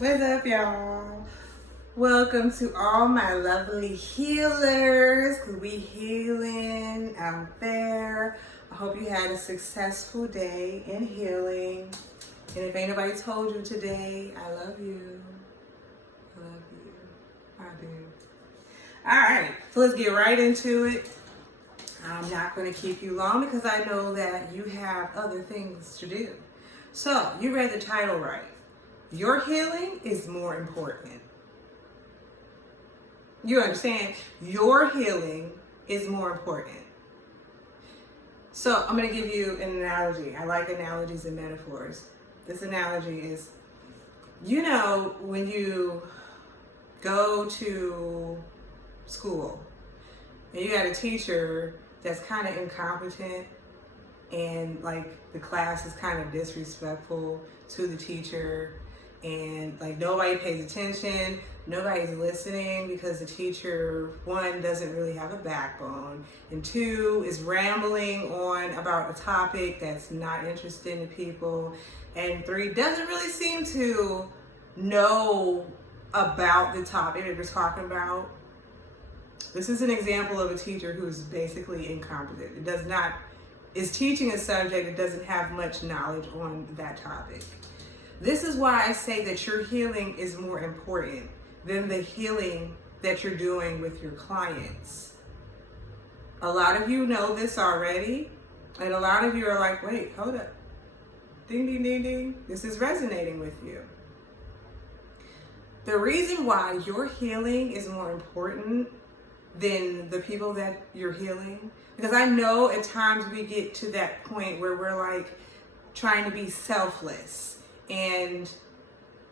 What's up, y'all? Welcome to all my lovely healers, because we healing out there. I hope you had a successful day in healing. And if ain't nobody told you today, I love you. I love you. I do. All right, so let's get right into it. I'm not going to keep you long because I know that you have other things to do. So, you read the title right. Your healing is more important. You understand? Your healing is more important. So I'm going to give you an analogy. I like analogies and metaphors. This analogy is, you know, when you go to school and you got a teacher that's kind of incompetent and like the class is kind of disrespectful to the teacher, and like nobody pays attention, nobody's listening because the teacher, one, doesn't really have a backbone, and two, is rambling on about a topic that's not interesting to people, and three, doesn't really seem to know about the topic that they're talking about. This is an example of a teacher who's basically incompetent. Is teaching a subject that doesn't have much knowledge on that topic. This is why I say that your healing is more important than the healing that you're doing with your clients. A lot of you know this already, and a lot of you are like, wait, hold up. Ding, ding, ding, ding. This is resonating with you. The reason why your healing is more important than the people that you're healing, because I know at times we get to that point where we're like trying to be selfless and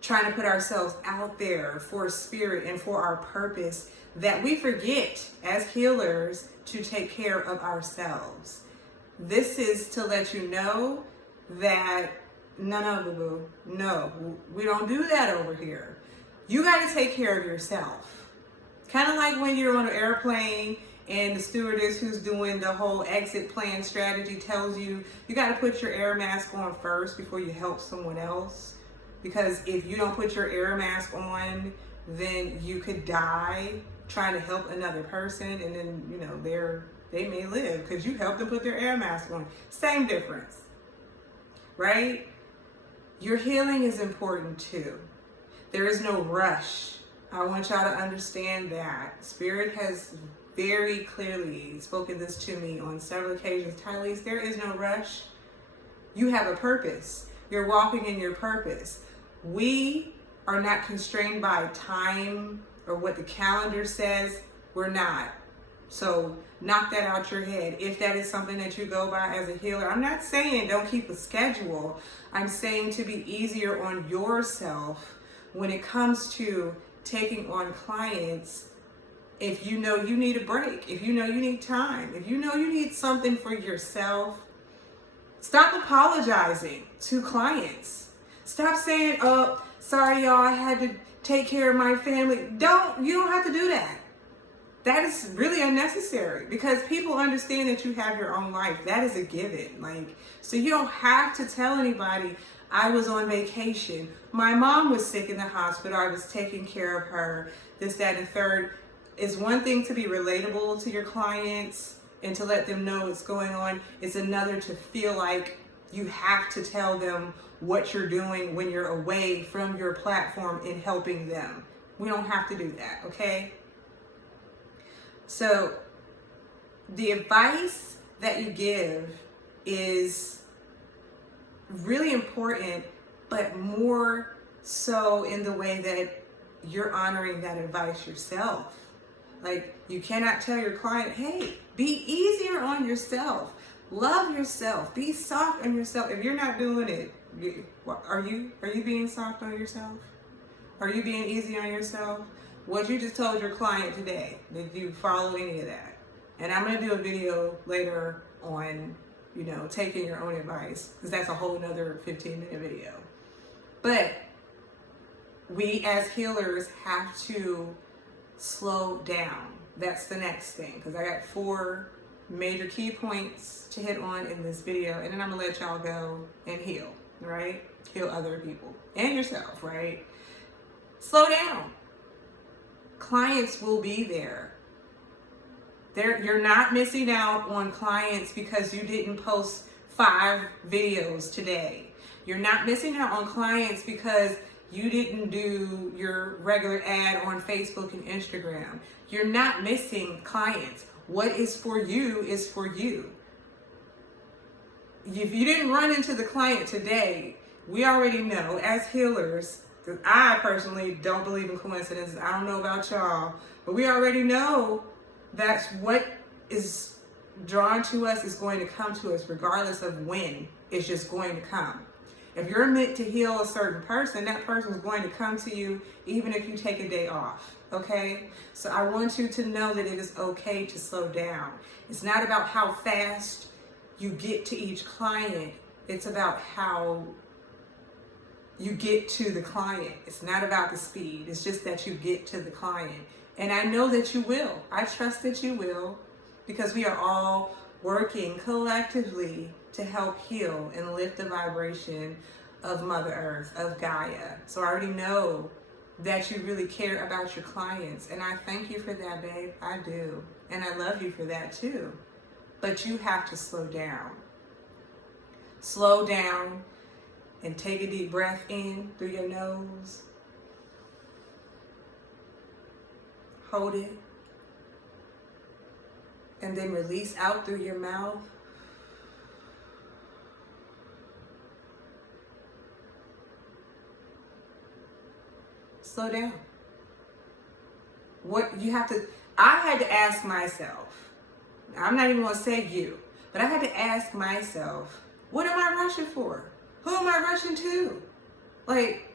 trying to put ourselves out there for spirit and for our purpose, that we forget as healers to take care of ourselves. This is to let you know that no, boo-boo, no, we don't do that over here. You got to take care of yourself. Kind of like when you're on an airplane and the stewardess who's doing the whole exit plan strategy tells you, you got to put your air mask on first before you help someone else. Because if you don't put your air mask on, then you could die trying to help another person, and then, you know, they may live because you helped them put their air mask on. Same difference, right? Your healing is important too. There is no rush. I want y'all to understand that. Spirit has very clearly spoken this to me on several occasions. Tylese, there is no rush. You have a purpose. You're walking in your purpose. We are not constrained by time or what the calendar says. We're not. So knock that out your head. If that is something that you go by as a healer, I'm not saying don't keep a schedule. I'm saying to be easier on yourself when it comes to taking on clients. If you know you need a break, if you know you need time, if you know you need something for yourself, stop apologizing to clients. Stop saying, oh, sorry y'all, I had to take care of my family. You don't have to do that. That is really unnecessary because people understand that you have your own life. That is a given. So you don't have to tell anybody, I was on vacation. My mom was sick in the hospital. I was taking care of her. This, that, and the third. It's one thing to be relatable to your clients and to let them know what's going on. It's another to feel like you have to tell them what you're doing when you're away from your platform in helping them. We don't have to do that, okay? So the advice that you give is really important, but more so in the way that you're honoring that advice yourself. Like, you cannot tell your client, hey, be easier on yourself. Love yourself. Be soft on yourself. If you're not doing it, are you being soft on yourself? Are you being easy on yourself? What you just told your client today, did you follow any of that? And I'm going to do a video later on, taking your own advice, because that's a whole nother 15-minute video. But we as healers have to slow down. That's the next thing, because I got 4 major key points to hit on in this video, and then I'm gonna let y'all go and heal, right? Heal other people and yourself, right? Slow down. Clients will be there. You're not missing out on clients because you didn't post 5 videos today. You're not missing out on clients because you didn't do your regular ad on Facebook and Instagram. You're not missing clients. What is for you is for you. If you didn't run into the client today, we already know as healers, because I personally don't believe in coincidences. I don't know about y'all, but we already know that's what is drawn to us is going to come to us regardless of when. It's just going to come. If you're meant to heal a certain person, that person is going to come to you even if you take a day off, okay? So I want you to know that it is okay to slow down. It's not about how fast you get to each client. It's about how you get to the client. It's not about the speed. It's just that you get to the client. And I know that you will. I trust that you will, because we are all working collectively to help heal and lift the vibration of Mother Earth, of Gaia. So I already know that you really care about your clients. And I thank you for that, babe. I do. And I love you for that too. But you have to slow down. Slow down and take a deep breath in through your nose. Hold it. And then release out through your mouth. Slow down. What you have to, I had to ask myself, I'm not even going to say you, but I had to ask myself, what am I rushing for? Who am I rushing to? Like,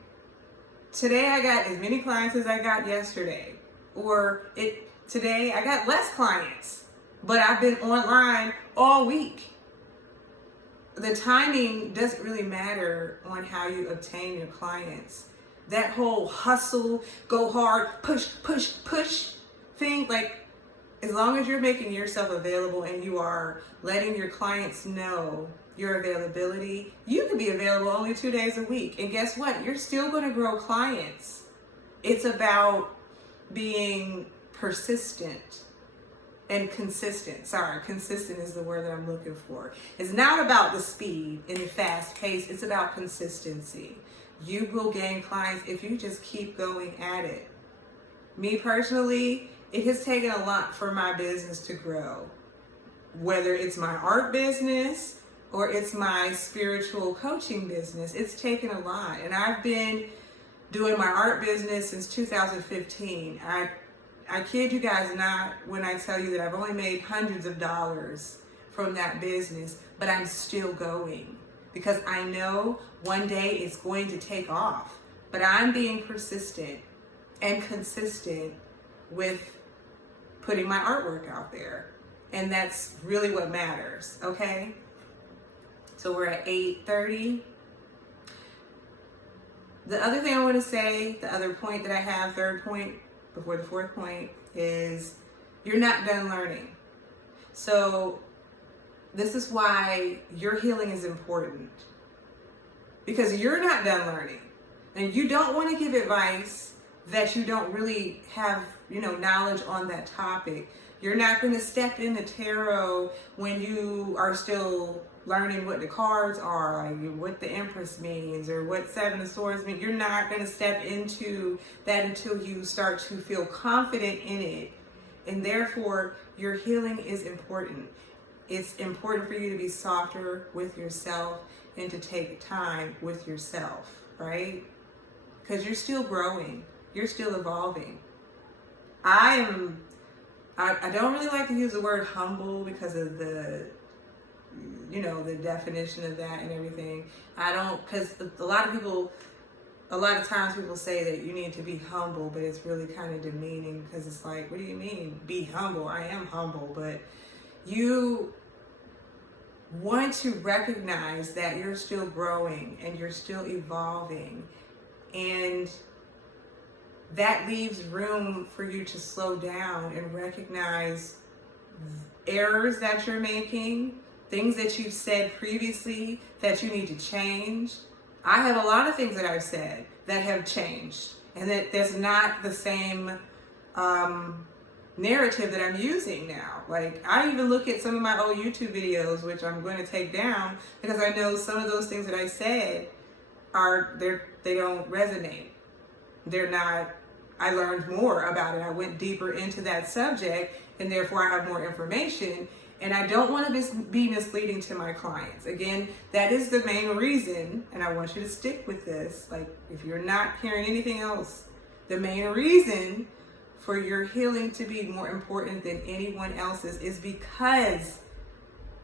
today I got as many clients as I got yesterday. Or today I got less clients, but I've been online all week. The timing doesn't really matter on how you obtain your clients. That whole hustle, go hard, push thing, like, as long as you're making yourself available and you are letting your clients know your availability, you can be available only 2 days a week. And guess what? You're still going to grow clients. It's about being persistent and consistent. Sorry, consistent is the word that I'm looking for. It's not about the speed and the fast pace. It's about consistency. You will gain clients if you just keep going at it. Me personally, it has taken a lot for my business to grow. Whether it's my art business or it's my spiritual coaching business, it's taken a lot. And I've been doing my art business since 2015. I kid you guys not when I tell you that I've only made hundreds of dollars from that business, but I'm still going because I know one day it's going to take off. But I'm being persistent and consistent with putting my artwork out there. And that's really what matters, okay? So we're at 8:30. The other thing I want to say, the other point that I have, third point before the fourth point, is you're not done learning. So this is why your healing is important. Because you're not done learning. And you don't want to give advice that you don't really have, knowledge on that topic. You're not going to step into tarot when you are still learning what the cards are, like what the Empress means or what Seven of Swords means. You're not going to step into that until you start to feel confident in it. And therefore, your healing is important. It's important for you to be softer with yourself and to take time with yourself, right? Because you're still growing. You're still evolving. I don't really like to use the word humble because of the definition of that and everything. Because a lot of times people say that you need to be humble, but it's really kind of demeaning because it's like, what do you mean, be humble? I am humble, but you want to recognize that you're still growing and you're still evolving, and that leaves room for you to slow down and recognize errors that you're making, things that you've said previously that you need to change. I have a lot of things that I've said that have changed, And that's not the same narrative that I'm using now. Like, I even look at some of my old YouTube videos, which I'm going to take down, because I know some of those things that I said they don't resonate. They're not, I learned more about it. I went deeper into that subject, and therefore I have more information. And I don't want to be misleading to my clients. Again, that is the main reason, and I want you to stick with this. Like, if you're not hearing anything else, the main reason for your healing to be more important than anyone else's is because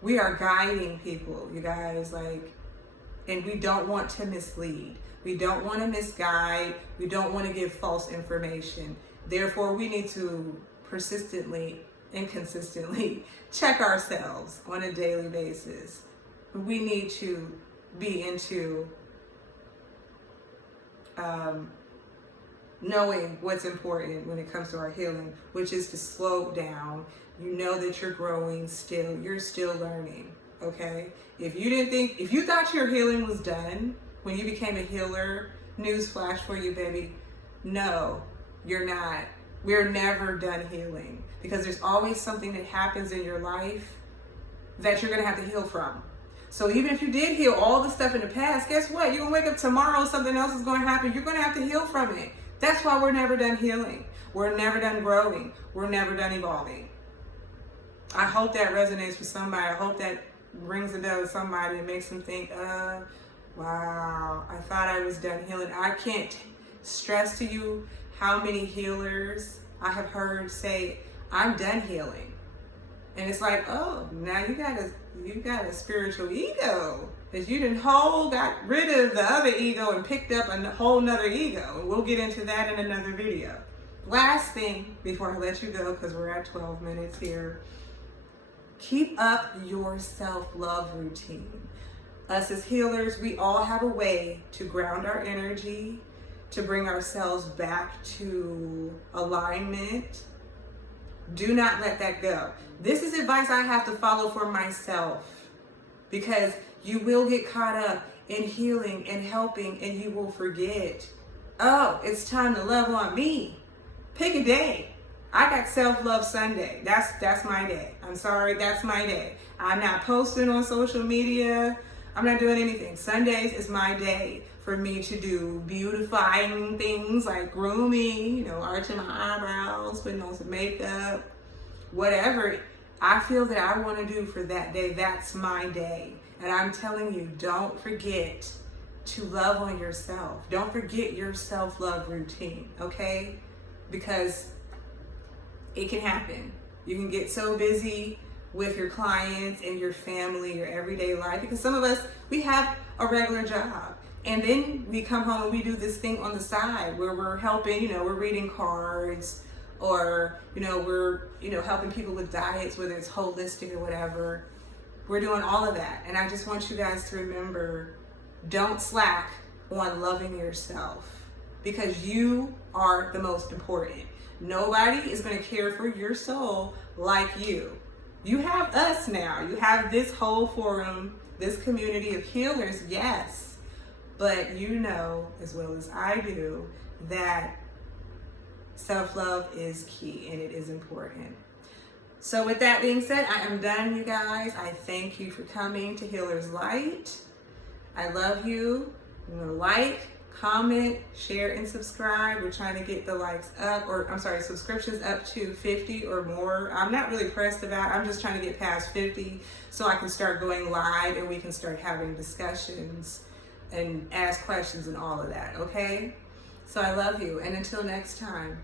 we are guiding people, you guys, like, and we don't want to mislead. We don't want to misguide. We don't want to give false information. Therefore, we need to persistently and consistently check ourselves on a daily basis. We need to be into knowing what's important when it comes to our healing, which is to slow down. You know that you're growing still. You're still learning, okay? If you thought your healing was done when you became a healer, newsflash for you, baby. No, you're not. We're never done healing, because there's always something that happens in your life that you're going to have to heal from. So even if you did heal all the stuff in the past, guess what? You're going to wake up tomorrow, something else is going to happen. You're going to have to heal from it. That's why we're never done healing. We're never done growing. We're never done evolving. I hope that resonates with somebody. I hope that rings a bell to somebody and makes them think, wow, I thought I was done healing. I can't stress to you how many healers I have heard say, I'm done healing. And it's like, oh, now you got a spiritual ego that you didn't got rid of the other ego and picked up a whole nother ego. And we'll get into that in another video. Last thing before I let you go, because we're at 12 minutes here, keep up your self-love routine. Us as healers, we all have a way to ground our energy, to bring ourselves back to alignment. Do not let that go. This is advice I have to follow for myself, because you will get caught up in healing and helping, and you will forget, oh, it's time to love on me. Pick a day. I got Self-Love Sunday. That's my day. I'm sorry, that's my day. I'm not posting on social media. I'm not doing anything. Sundays is my day for me to do beautifying things like grooming, arching my eyebrows, putting on some makeup, whatever I feel that I want to do for that day. That's my day. And I'm telling you, don't forget to love on yourself. Don't forget your self-love routine, okay? Because it can happen. You can get so busy with your clients and your family, your everyday life, because some of us, we have a regular job. And then we come home and we do this thing on the side where we're helping, we're reading cards, or, we're, helping people with diets, whether it's holistic or whatever. We're doing all of that. And I just want you guys to remember, don't slack on loving yourself, because you are the most important. Nobody is going to care for your soul like you. You have us now. You have this whole forum, this community of healers, yes. But you know as well as I do that self-love is key and it is important. So with that being said, I am done, you guys. I thank you for coming to Healer's Light. I love you. You want to like, comment, share, and subscribe. We're trying to get the subscriptions up to 50 or more. I'm not really pressed about it. I'm just trying to get past 50 so I can start going live and we can start having discussions and ask questions and all of that, okay? So I love you, and until next time.